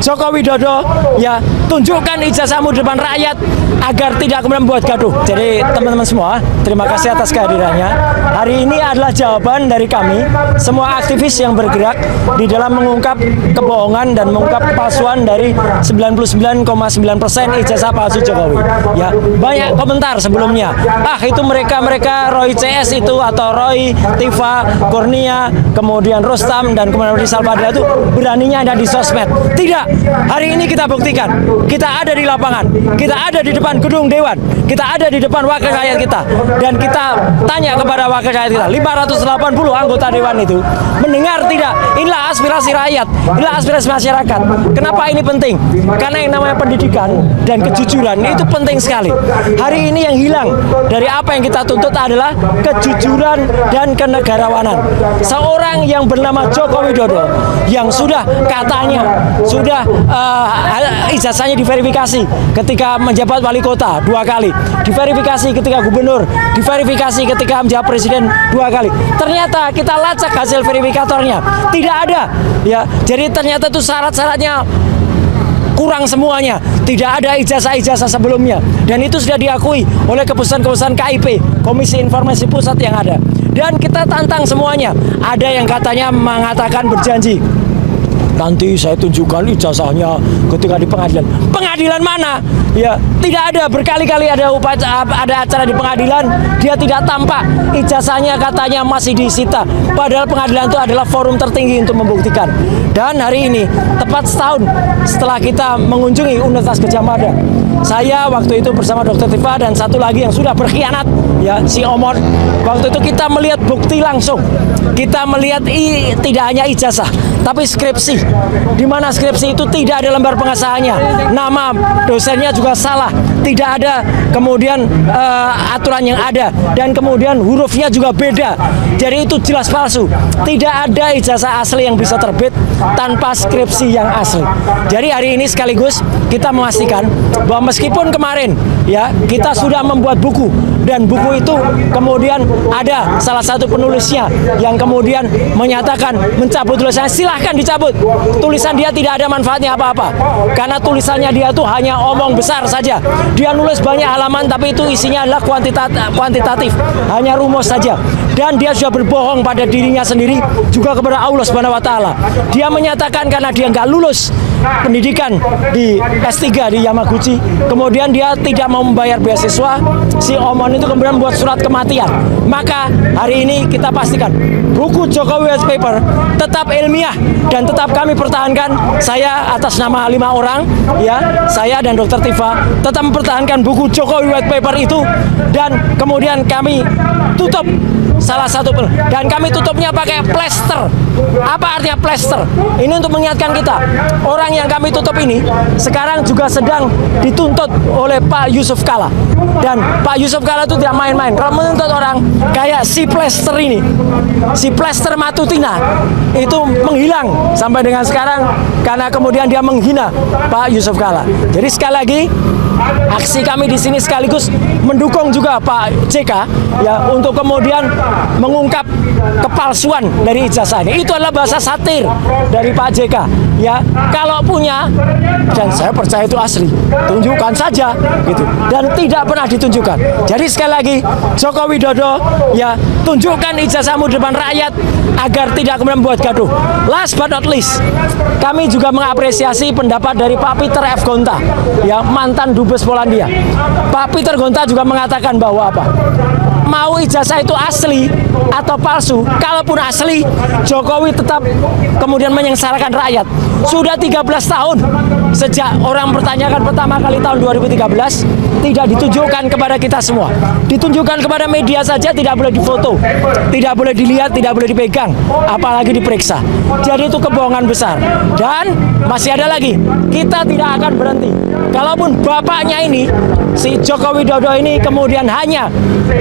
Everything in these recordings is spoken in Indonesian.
Joko Widodo, ya tunjukkan ijazahmu di depan rakyat agar tidak kemudian membuat gaduh. Jadi teman-teman semua, terima kasih atas kehadirannya. Hari ini adalah jawaban dari kami, semua aktivis yang bergerak di dalam mengungkap kebohongan dan mengungkap kepalsuan dari 99,9% ijazah palsu Jokowi. Ya, banyak komentar sebelumnya. Itu mereka Roy CS itu atau Roy, Tifa, Kurnia, kemudian Rustam dan kemudian Rizal Fadila itu beraninya ada di sosmed. Tidak, hari ini kita buktikan. Kita ada di lapangan, kita ada di depan gedung Dewan, kita ada di depan wakil rakyat kita, dan kita tanya kepada wakil rakyat kita, 580 anggota Dewan itu mendengar tidak? Inilah aspirasi rakyat, inilah aspirasi masyarakat. Kenapa ini penting? Karena yang namanya pendidikan dan kejujuran itu penting sekali. Hari ini yang hilang dari apa yang kita tuntut adalah kejujuran dan kenegarawanan. Seorang yang bernama Joko Widodo yang sudah katanya sudah ijazahnya diverifikasi ketika menjabat wali kota 2 kali, diverifikasi ketika gubernur, diverifikasi ketika menjabat presiden 2 kali. Ternyata kita lacak hasil verifikatornya tidak ada, ya. Jadi ternyata itu syarat-syaratnya kurang semuanya, tidak ada ijazah-ijazah sebelumnya, dan itu sudah diakui oleh keputusan-keputusan KIP, Komisi Informasi Pusat yang ada. Dan kita tantang semuanya. Ada yang katanya mengatakan berjanji, nanti saya tunjukkan ijazahnya ketika di pengadilan. Pengadilan mana? Ya, tidak ada. Berkali-kali ada acara di pengadilan, dia tidak tampak. Ijazahnya katanya masih disita. Padahal pengadilan itu adalah forum tertinggi untuk membuktikan. Dan hari ini, tepat setahun setelah kita mengunjungi Universitas Gadjah Mada, saya waktu itu bersama Dr. Tifa dan satu lagi yang sudah berkhianat, ya, si Omon. Waktu itu kita melihat bukti langsung. Kita melihat tidak hanya ijazah, tapi skripsi. Di mana skripsi itu tidak ada lembar pengesahannya, nama dosennya juga salah, tidak ada kemudian aturan yang ada, dan kemudian hurufnya juga beda. Jadi itu jelas palsu. Tidak ada ijazah asli yang bisa terbit tanpa skripsi yang asli. Jadi hari ini sekaligus kita memastikan bahwa meskipun kemarin, ya, kita sudah membuat buku, dan buku itu kemudian ada salah satu penulisnya yang kemudian menyatakan mencabut tulisannya. Silahkan dicabut. Tulisan dia tidak ada manfaatnya apa-apa, karena tulisannya dia tuh hanya omong besar saja. Dia nulis banyak halaman tapi itu isinya adalah kuantitatif, hanya rumus saja. Dan dia sudah berbohong pada dirinya sendiri, juga kepada Allah Subhanahu wa Ta'ala. Dia menyatakan karena dia nggak lulus pendidikan di S3 di Yamaguchi, kemudian dia tidak mau membayar beasiswa, si Omon itu kemudian membuat surat kematian. Maka hari ini kita pastikan buku Jokowi White Paper tetap ilmiah dan tetap kami pertahankan. Saya atas nama 5 orang, ya, saya dan Dr. Tifa tetap mempertahankan buku Jokowi White Paper itu, dan kemudian kami tutup salah satu, dan kami tutupnya pakai plester. Apa artinya plester? Ini untuk mengingatkan kita, orang yang kami tutup ini sekarang juga sedang dituntut oleh Pak Yusuf Kalla, dan Pak Yusuf Kalla itu tidak main-main. Kalau menuntut orang kayak si plester ini, si plester Matutina itu menghilang sampai dengan sekarang karena kemudian dia menghina Pak Yusuf Kalla. Jadi sekali lagi, aksi kami di sini sekaligus mendukung juga Pak JK, ya, untuk kemudian mengungkap kepalsuan dari ijazah ini. Itu adalah bahasa satir dari Pak JK, ya. Kalau punya, dan saya percaya itu asli, tunjukkan saja gitu, dan tidak pernah ditunjukkan. Jadi sekali lagi, Joko Widodo, ya, tunjukkan ijazahmu di depan rakyat agar tidak kemudian membuat gaduh. Last but not least, kami juga mengapresiasi pendapat dari Pak Peter F. Gonta, ya, mantan Dubes Polandia. Pak Peter Gonta juga mengatakan bahwa apa? Mau ijazah itu asli atau palsu, kalaupun asli, Jokowi tetap kemudian menyengsarakan rakyat. Sudah 13 tahun sejak orang pertanyakan pertama kali tahun 2013, tidak ditunjukkan kepada kita semua. Ditunjukkan kepada media saja, tidak boleh difoto, tidak boleh dilihat, tidak boleh dipegang, apalagi diperiksa. Jadi itu kebohongan besar. Dan masih ada lagi, kita tidak akan berhenti. Kalaupun bapaknya ini, si Joko Widodo ini kemudian hanya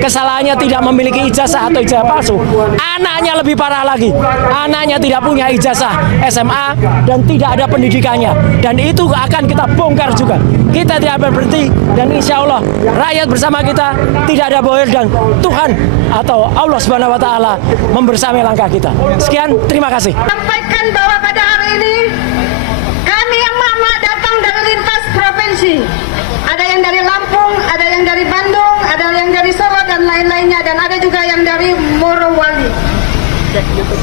kesalahannya tidak memiliki ijazah atau ijazah palsu, anaknya lebih parah lagi. Anaknya tidak punya ijazah SMA dan tidak ada pendidikannya. Dan itu akan kita bongkar juga. Kita tidak berhenti, dan insya Allah rakyat bersama kita, tidak ada bohong, dan Tuhan atau Allah Subhanahu wa Ta'ala membersamai langkah kita. Sekian, terima kasih. Sampaikan bahwa pada hari ini kami yang provinsi. Ada yang dari Lampung, ada yang dari Bandung, ada yang dari Solo dan lain-lainnya, dan ada juga yang dari Morowali.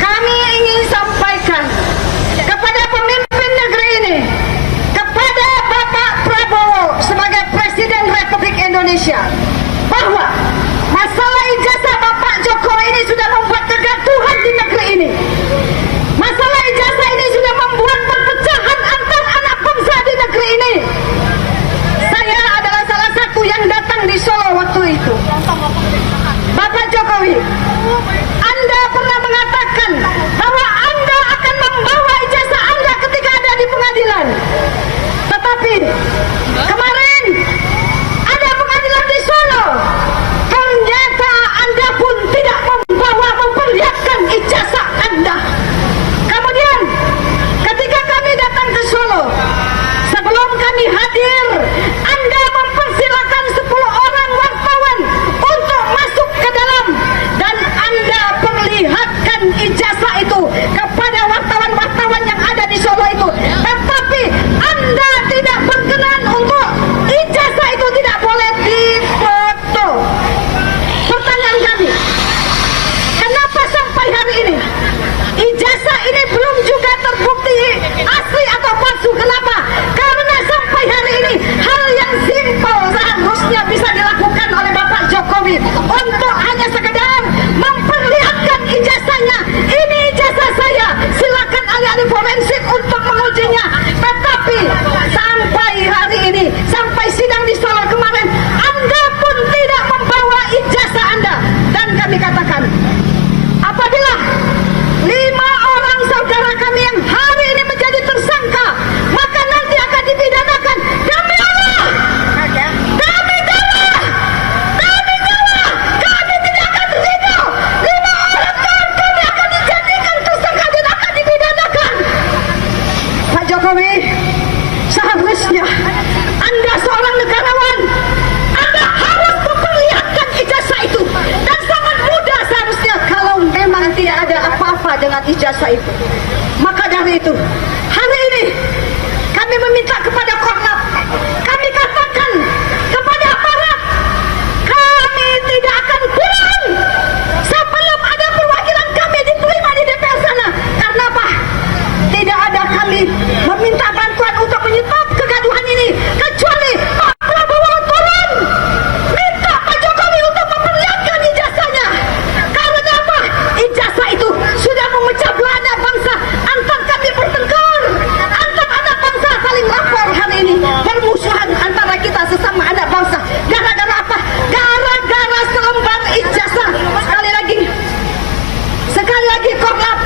Kami ingin sampaikan kepada pemimpin negeri ini, kepada Bapak Prabowo sebagai Presiden Republik Indonesia, bahwa masalah ijazah Bapak Jokowi ini sudah membuat kegaduhan di negeri ini. Masalah ijazah ini sudah membuat perpecahan antar anak bangsa di negeri ini. Saya adalah salah satu yang datang di Solo waktu itu. Bapak Jokowi, Anda pernah mengatakan bahwa Anda akan membawa ijazah Anda ketika ada di pengadilan. Tetapi kemarin ada pengadilan di Solo. Ternyata Anda pun tidak membawa, memperlihatkan ijazah Anda. Kemudian ketika kami datang ke Solo, sebelum kami hadir, Anda mempersilakan 10 orang wartawan untuk masuk ke dalam, dan Anda perlihatkan ijazah itu kepada wartawan-wartawan yang ada di Solo itu. Tetapi Anda tidak berkenan untuk ijazah itu tidak boleh difoto. Pertanyaan kami, kenapa sampai hari ini ijazah ini belum juga terbukti asli atau palsu? Kenapa? Karena sampai hari ini hal yang simpel seharusnya bisa dilakukan oleh Bapak Jokowi untuk hanya sekedar memperlihatkan ijazahnya. Ini ijazah saya, silakan ahli-ahli forensik untuk mengujinya. Tetapi sampai hari ini, sampai sidang di Solo kemarin, Anda pun tidak membawa ijazah Anda. Dan kami katakan, apabila 5 orang saudara kami yang hari ini menjadi tersangka, maka nanti akan dipidanakan. Demi Allah, kami kalah, kami tidak akan ridho. 5 orang kawan kami akan dijadikan tersangka dan akan dipidanakan. Pak Jokowi, seharusnya Anda seorang negarawan, Anda harus memperlihatkan ijazah itu. Dan sangat mudah seharusnya kalau memang tidak ada apa-apa dengan ijazah itu. Maka dari itu, hari ini kami meminta kepada Korlap, kami katakan kepada aparat, kami tidak akan pulang sebelum ada perwakilan kami diterima di DPR sana. Karena apa? Tidak ada kami meminta bantuan untuk menyetop kegaduhan ini, kecuali Pak Prabowo turun minta Pak Jokowi untuk memperlihatkan ijazahnya. Karena apa? Ijazah itu sudah memecah belah anak bangsa. Antar kami bertengkar, antar anak bangsa saling lapor hari ini, permusuhan antara kita sesama anak bangsa. Gara-gara apa? Gara-gara selembar ijazah. Sekali lagi Korlap,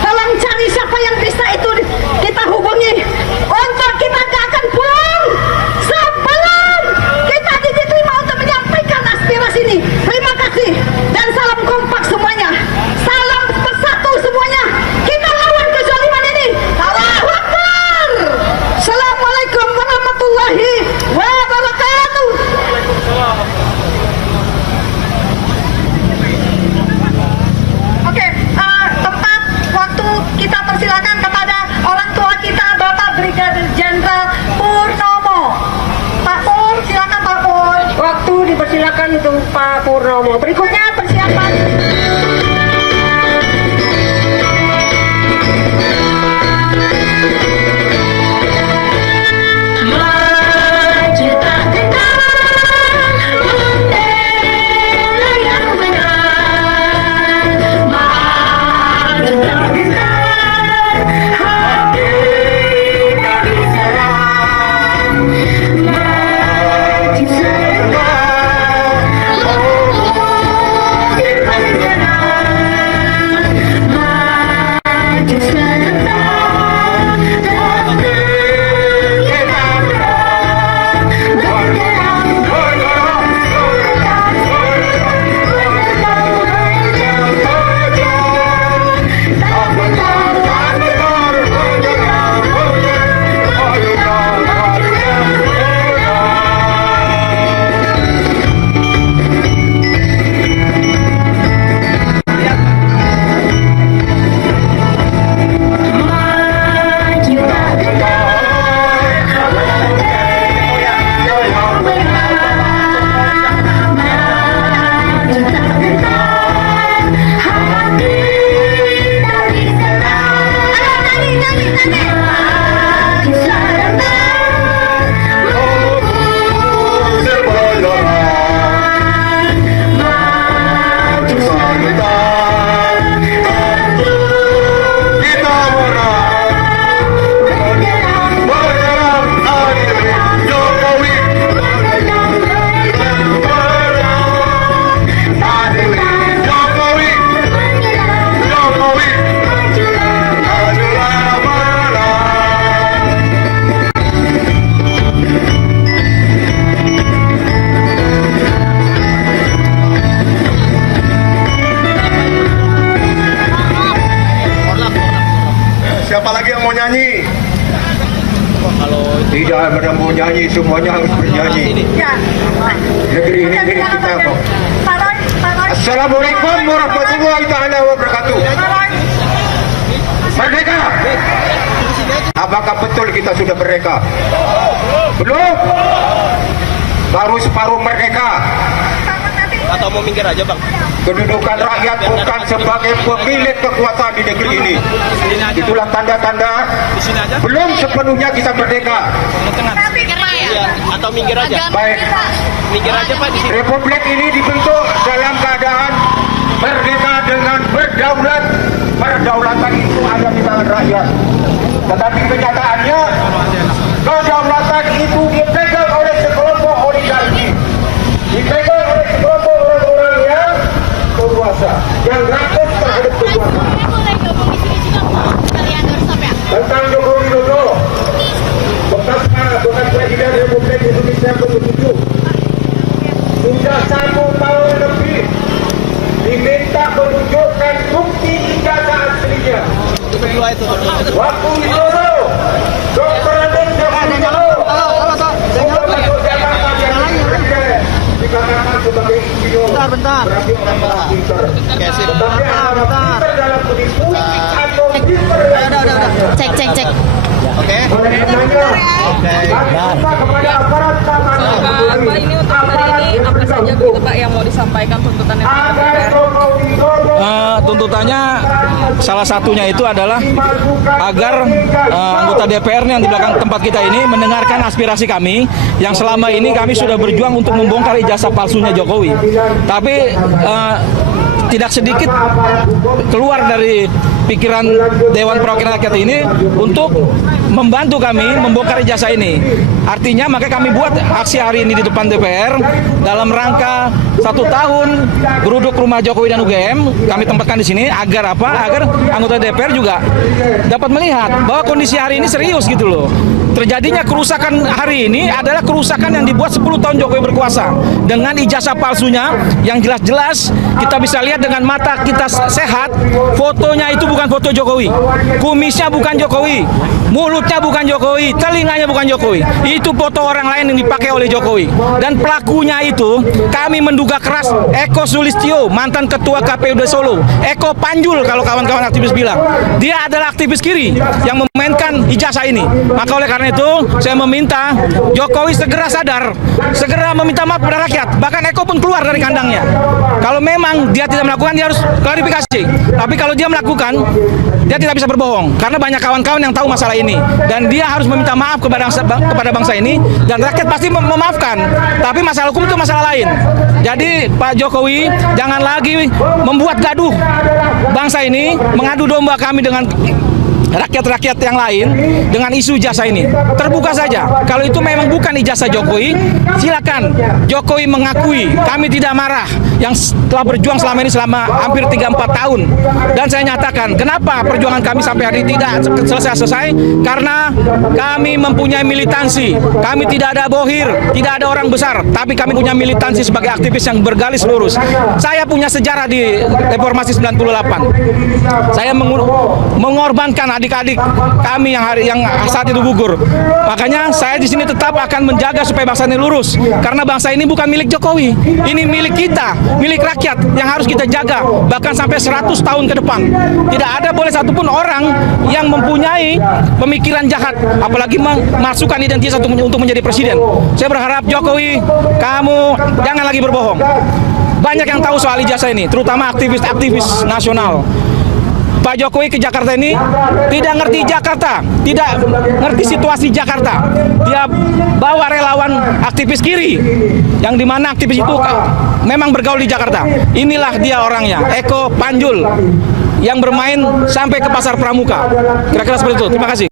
tolong cari siapa yang bisa itu kita hubungi untuk kita tidak akan pulang sebelum kita diterima untuk menyampaikan aspirasi ini. Terima kasih dan salam kompak semuanya, salam bersatu semuanya. Kita lawan kezaliman ini. Allahu Akbar. Assalamualaikum warahmatullahi wabarakatuh. Oke, tempat waktu kita persilakan kepada orang tua kita, Bapak Brigadir Jenderal Purnomo. Pak Pur, silakan Pak Pur. Waktu dipersilakan untuk Pak Purnomo. Berikutnya persiapan. Maju Tidak ada mau nyanyi, semuanya harus bernyanyi. Ya. Negeri ini milik kita kok. Assalamualaikum warahmatullahi taala wabarakatuh. Merdeka. Apakah betul kita sudah merdeka? Belum. Baru separuh merdeka. Atau mau minggir aja bang? Kedudukan rakyat bukan sebagai pemilik kekuasaan di negeri ini. Itulah tanda-tanda belum sepenuhnya kita merdeka. Iya. Atau minggir aja? Baik, Minggir aja pak di sini. Republik ini dibentuk dalam keadaan merdeka dengan berdaulat. Perdaulatan itu ada di tangan rakyat. Tetapi kenyataannya kedaulatan itu dipegang oleh sekelompok oligarki, dipegang oleh sekelompok orang-orang yang berkuasa, yang rakus terhadap kekuasaan. Tentang Joko Widodo, bekas Presiden Republik Indonesia ke-7, sudah 1 tahun lebih diminta menunjukkan bukti ijazah aslinya. Kedua itu. Waktu Widodo, Dr. Andes Joko Widodo, dikatakan sebagai insinyur. Bentar. Berarti orang pintar. Tetapi antara pintar dalam menipu atau pintar dalam Cek. Oke. oleh karenanya, kami minta kepada aparat keamanan, Pak, ini untuk hari ini apa saja begitu Pak yang mau disampaikan tuntutannya? agar Joko Widodo Tuntutannya salah satunya itu adalah agar anggota DPR yang di belakang tempat kita ini mendengarkan aspirasi kami yang selama ini kami sudah berjuang untuk membongkar ijazah palsunya Jokowi. Tapi tidak sedikit keluar dari pikiran Dewan Perwakilan Rakyat ini untuk membantu kami membongkar ijazah ini. Artinya maka kami buat aksi hari ini di depan DPR dalam rangka 1 tahun geruduk rumah Jokowi dan UGM. Kami tempatkan di sini agar apa? Agar anggota DPR juga dapat melihat bahwa kondisi hari ini serius gitu loh. Terjadinya kerusakan hari ini adalah kerusakan yang dibuat 10 tahun Jokowi berkuasa dengan ijazah palsunya yang jelas-jelas kita bisa lihat dengan mata kita sehat. Fotonya itu bukan foto Jokowi, kumisnya bukan Jokowi, mulutnya bukan Jokowi, telinganya bukan Jokowi. Itu foto orang lain yang dipakai oleh Jokowi. Dan pelakunya itu kami menduga keras Eko Sulistyo, mantan ketua KPUD Solo. Eko Panjul kalau kawan-kawan aktivis bilang. Dia adalah aktivis kiri yang memainkan ijazah ini. Maka oleh karena itu saya meminta Jokowi segera sadar, segera meminta maaf kepada rakyat. Bahkan Eko pun keluar dari kandangnya. Kalau memang dia tidak melakukan, dia harus klarifikasi. Tapi kalau dia melakukan, dia tidak bisa berbohong karena banyak kawan-kawan yang tahu masalah ini dan dia harus meminta maaf kepada bangsa ini dan rakyat pasti memaafkan. Tapi masalah hukum itu masalah lain. Jadi Pak Jokowi jangan lagi membuat gaduh bangsa ini, mengadu domba kami dengan rakyat-rakyat yang lain dengan isu ijazah ini. Terbuka saja. Kalau itu memang bukan ijazah Jokowi, silakan Jokowi mengakui. Kami tidak marah yang telah berjuang selama ini selama hampir 3-4 tahun. Dan saya nyatakan, kenapa perjuangan kami sampai hari ini tidak selesai-selesai? Karena kami mempunyai militansi. Kami tidak ada bohir, tidak ada orang besar, tapi kami punya militansi sebagai aktivis yang bergaris lurus. Saya punya sejarah di Reformasi 98. Saya mengorbankan adik-adik kami yang saat itu gugur. Makanya saya di sini tetap akan menjaga supaya bangsa ini lurus. Karena bangsa ini bukan milik Jokowi. Ini milik kita, milik rakyat yang harus kita jaga bahkan sampai 100 tahun ke depan. Tidak ada boleh satupun orang yang mempunyai pemikiran jahat apalagi memasukkan identitas untuk menjadi presiden. Saya berharap Jokowi, kamu jangan lagi berbohong. Banyak yang tahu soal ijazah ini, terutama aktivis-aktivis nasional. Pak Jokowi ke Jakarta ini tidak ngerti Jakarta, tidak ngerti situasi Jakarta. Dia bawa relawan aktivis kiri, yang dimana aktivis itu memang bergaul di Jakarta. Inilah dia orangnya, Eko Panjul, yang bermain sampai ke Pasar Pramuka. Kira-kira seperti itu. Terima kasih.